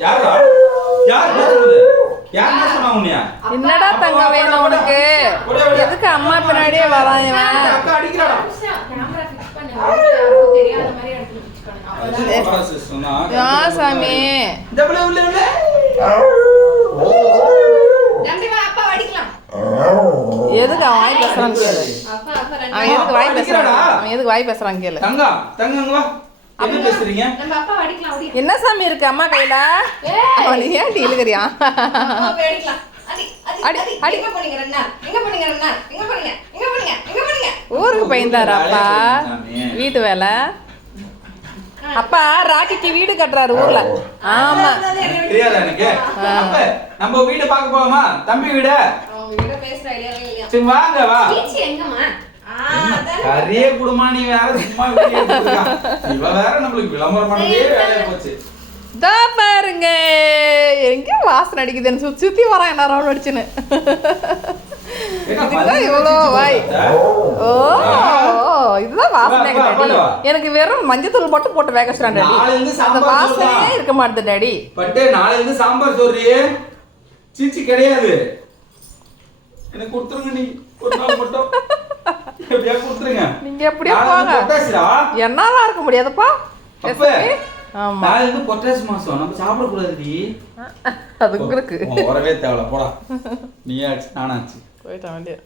யாரா யார் பேசுறது யார் பேசுறா உன்னையா என்னடா தங்கம் வேணும் உனக்கு எதுக்கு அம்மா பின்னாடியே வரான் இவன் அக்கா அடிக்கறாடா கேமரா ஃபிக்ஸ் பண்ணு யாருக்கும் தெரியாத மாதிரி இடத்துல ஃபிக்ஸ் பண்ணுங்க யா சாமி டபுள் உள்ள உள்ள நம்பி வா அப்பா அடிக்கலாம் எதுக்கு அவன் வாய் பேசுறான்னு கேளு அப்பா அப்பா அவன் எதுக்கு வாய் பேசுறான் அவன் எதுக்கு வாய் பேசுறான்னு கேளு தங்க வா என்ன பேசுறீங்க நம்ம அப்பா அடிக்கலாம் ஓடி என்ன சாமி இருக்கு அம்மா கையில அவன் ஏன் இழுக்கறியா அப்பா அடிக்கலாம் அடி அடி, அடி அடி. எங்க போனீங்க ரெண்டா எங்க போனீங்க ரெண்டா எங்க போனீங்க எங்க போனீங்க எங்க போனீங்க ஊருக்கு பயந்தாரு அப்பா வீட்டு வேலை அப்பா ராக்கிக்கு வீடு கட்டுறாரு ஊர்ல ஆமா தெரியாதா எனக்கு அப்ப நம்ம வீடு பார்க்க போலாமா தம்பி வீடு அவங்க வீட பேசுற ஐடியாவே இல்லையா சரி வாங்க வா சீச்சி எங்கம்மா கரிய குடுமா நீ வேற சும்மா வீடியோ எடுத்துக்கா இவ வேற நம்மளுக்கு விளம்பரம் பண்ணதே வேலையா போச்சு தா பாருங்க எங்க வாசனை அடிக்குதுன்னு சுத்தி சுத்தி வரான் என்ன ரவுண்ட் அடிச்சுன்னு இதுதான் இவ்வளோ வாய் ஓ இதுதான் வாசனை டாடி எனக்கு வெறும் மஞ்சத்தூள் மட்டும் போட்டு வேக வச்சுறான் டாடி அந்த வாசனையே இருக்க மாட்டேது டாடி பட்டு நாளைல இருந்து சாம்பார் சோறியே சீச்சி கிடையாது எனக்கு கொடுத்துருங்க நீ ஒரு நாள் மட்டும் எப்படியா கொடுத்துருங்க நீங்க எப்படியா போங்க என்னவா இருக்க முடியாதுப்பா ஆமா நாளைல இருந்து பொட்டாசி மாசம் நம்ம சாப்பிட கூடாதுடி அது உங்களுக்கு வரவே தேவல போடா நீ ஆச்சு நானாச்சு போயிட்டான் வேண்டிய